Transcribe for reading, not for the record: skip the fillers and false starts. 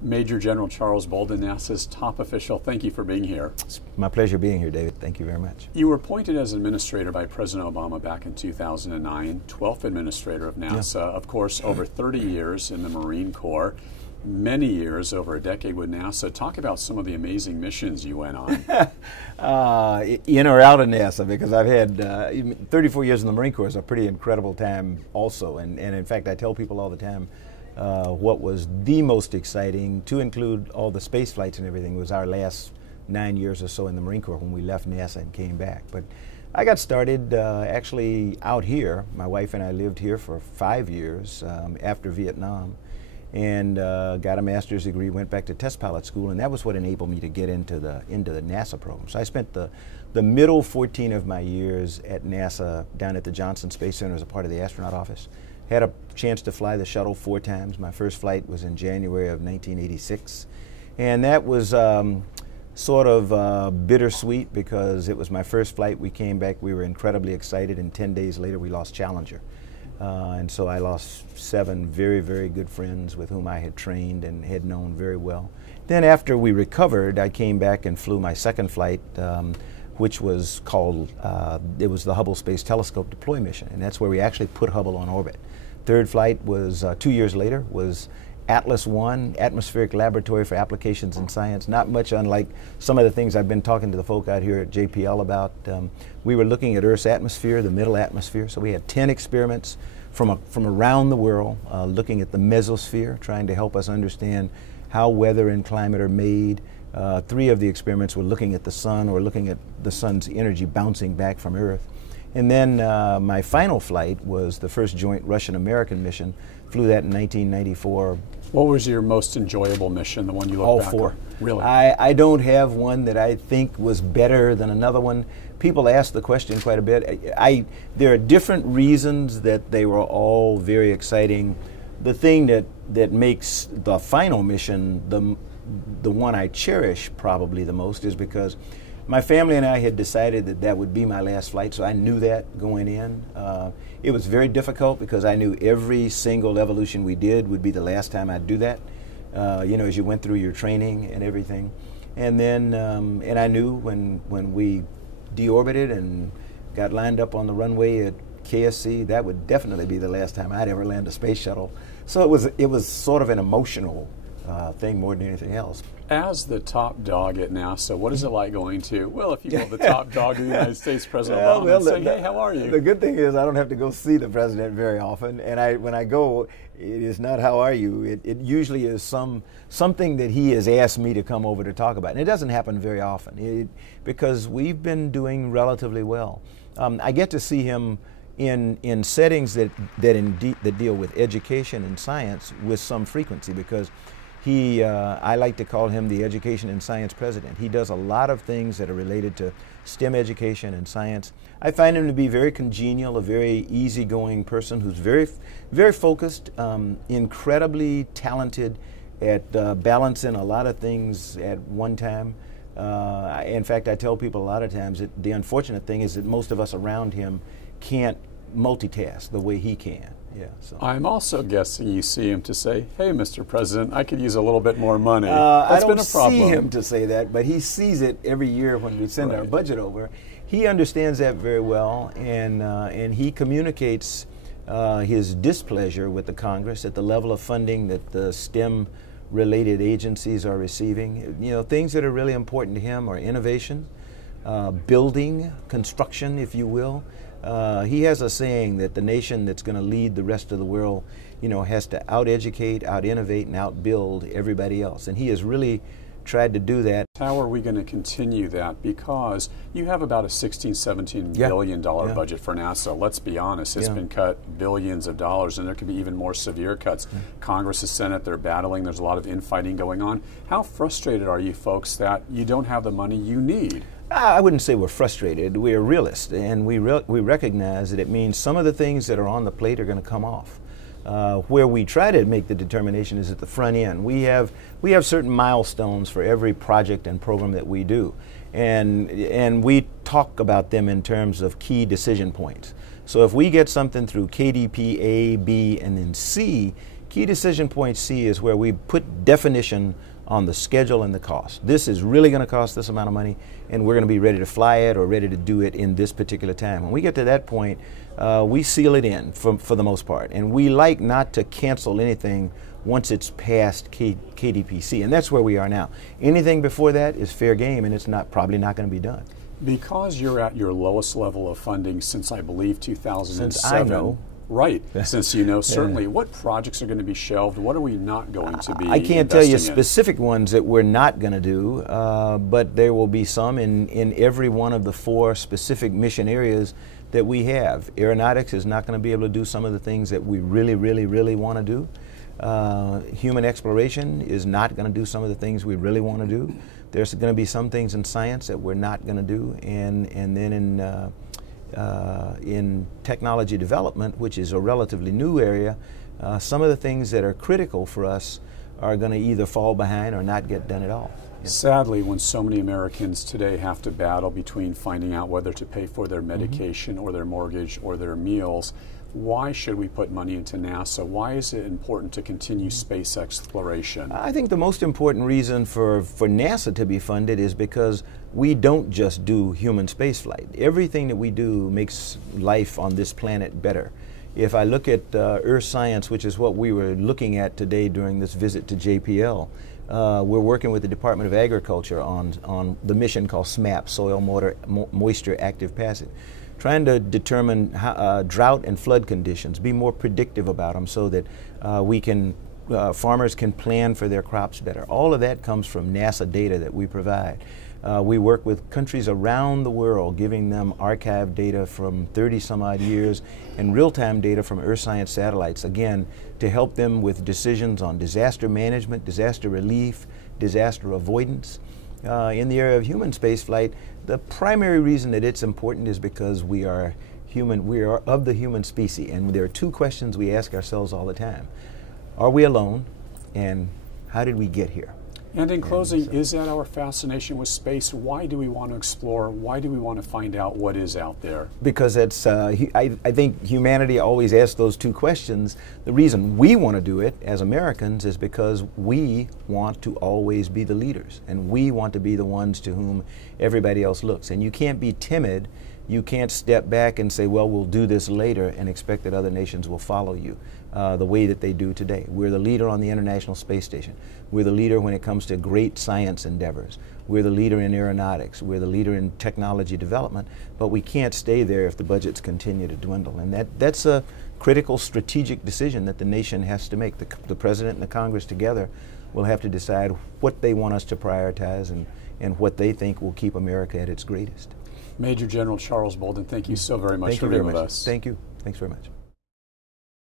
Major General Charles Bolden, NASA's top official, thank you for being here. It's my pleasure being here, David. Thank you very much. You were appointed as administrator by President Obama back in 2009, 12th administrator of NASA. Yeah. Of course, over 30 years in the Marine Corps, many years, over a decade with NASA. Talk about some of the amazing missions you went on. In or out of NASA, because I've had 34 years in the Marine Corps is a pretty incredible time also. And in fact, I tell people all the time, what was the most exciting, to include all the space flights and everything, was our last 9 years or so in the Marine Corps when we left NASA and came back. But I got started actually out here. My wife and I lived here for 5 years after Vietnam, and got a master's degree, went back to test pilot school, and that was what enabled me to get into the NASA program. So I spent the middle 14 of my years at NASA down at the Johnson Space Center as a part of the astronaut office. Had a chance to fly the shuttle 4 times. My first flight was in January of 1986. And that was sort of bittersweet because it was my first flight. We came back, we were incredibly excited, and 10 days later we lost Challenger. And so I lost 7 very, very good friends with whom I had trained and had known very well. Then after we recovered, I came back and flew my second flight, which was called, it was the Hubble Space Telescope Deploy Mission, and that's where we actually put Hubble on orbit. Third flight was 2 years later, was Atlas 1, Atmospheric Laboratory for Applications in Science, not much unlike some of the things I've been talking to the folk out here at JPL about. We were looking at Earth's atmosphere, the middle atmosphere, so we had 10 experiments from around the world looking at the mesosphere, trying to help us understand how weather and climate are made. 3 of the experiments were looking at the sun, or looking at the sun's energy bouncing back from Earth. And then my final flight was the first joint Russian-American mission. Flew that in 1994. What was your most enjoyable mission, the one you look back on? All 4. Really? I don't have one that I think was better than another one. People ask the question quite a bit. There are different reasons that they were all very exciting. The thing that makes the final mission the one I cherish probably the most is because my family and I had decided that that would be my last flight, so I knew that going in. It was very difficult because I knew every single evolution we did would be the last time I'd do that, you know, as you went through your training and everything. And then, and I knew when we deorbited and got lined up on the runway at KSC, that would definitely be the last time I'd ever land a space shuttle. So it was sort of an emotional thing more than anything else. As the top dog at NASA, what is it like going to, well, if you will, the top dog of the United States, President Obama, and saying, hey, how are you? The good thing is I don't have to go see the president very often, and when I go, it is not how are you. It usually is something that he has asked me to come over to talk about, and it doesn't happen very often because we've been doing relatively well. I get to see him in settings that deal with education and science with some frequency, because I like to call him the education and science president. He does a lot of things that are related to STEM education and science. I find him to be very congenial, a very easygoing person who's very, very focused, incredibly talented at balancing a lot of things at one time. In fact, I tell people a lot of times that the unfortunate thing is that most of us around him can't multitask the way he can. Yeah, so. I'm also guessing you see him to say, hey, Mr. President, I could use a little bit more money. That's been a problem. I don't see him to say that, but he sees it every year when we send our budget over. He understands that very well, and he communicates his displeasure with the Congress at the level of funding that the STEM-related agencies are receiving. You know, things that are really important to him are innovation, building, construction, if you will. He has a saying that the nation that's going to lead the rest of the world, you know, has to out-educate, out-innovate, and out-build everybody else. And he has really tried to do that. How are we going to continue that? Because you have about a $16–17 billion budget for NASA. Let's be honest, it's been cut billions of dollars, and there could be even more severe cuts. Congress and Senate, they're battling. There's a lot of infighting going on. How frustrated are you folks that you don't have the money you need? I wouldn't say we're frustrated. We're realists, and we recognize that it means some of the things that are on the plate are going to come off. Where we try to make the determination is at the front end. We have certain milestones for every project and program that we do, and we talk about them in terms of key decision points. So if we get something through KDP A, B, and then C, Key decision point C is where we put definition on the schedule and the cost. This is really going to cost this amount of money, and we're going to be ready to fly it or ready to do it in this particular time. When we get to that point, we seal it in for the most part, and we like not to cancel anything once it's past KDPC, and that's where we are now. Anything before that is fair game, and it's probably not going to be done. Because you're at your lowest level of funding since, I believe, 2007. Since I know. Right, since you know, certainly. Yeah. What projects are going to be shelved? What are we not going to be I can't tell you specific ones that we're not going to do, but there will be some in every one of the 4 specific mission areas that we have. Aeronautics is not going to be able to do some of the things that we really want to do. Human exploration is not going to do some of the things we really want to do. There's going to be some things in science that we're not going to do, and then in technology development, which is a relatively new area, some of the things that are critical for us are going to either fall behind or not get done at all. Yeah. Sadly, when so many Americans today have to battle between finding out whether to pay for their medication or their mortgage or their meals, why should we put money into NASA? Why is it important to continue space exploration? I think the most important reason for NASA to be funded is because we don't just do human spaceflight. Everything that we do makes life on this planet better. If I look at Earth science, which is what we were looking at today during this visit to JPL, we're working with the Department of Agriculture on the mission called SMAP, Soil Moisture Active Passive, trying to determine how, drought and flood conditions, be more predictive about them so that farmers can plan for their crops better. All of that comes from NASA data that we provide. We work with countries around the world, giving them archived data from 30 some odd years and real-time data from Earth science satellites, again, to help them with decisions on disaster management, disaster relief, disaster avoidance. In the area of human spaceflight, the primary reason that it's important is because we are human, we are of the human species, and there are 2 questions we ask ourselves all the time. Are we alone, and how did we get here? And in closing, is that our fascination with space? Why do we want to explore? Why do we want to find out what is out there? Because it's, I think humanity always asks those 2 questions. The reason we want to do it as Americans is because we want to always be the leaders, and we want to be the ones to whom everybody else looks. And you can't be timid. You can't step back and say, well, we'll do this later and expect that other nations will follow you the way that they do today. We're the leader on the International Space Station. We're the leader when it comes to great science endeavors. We're the leader in aeronautics. We're the leader in technology development. But we can't stay there if the budgets continue to dwindle. And that's a critical strategic decision that the nation has to make. The President and the Congress together will have to decide what they want us to prioritize and what they think will keep America at its greatest. Major General Charles Bolden, thank you so very much for being with us. Thank you. Thanks very much.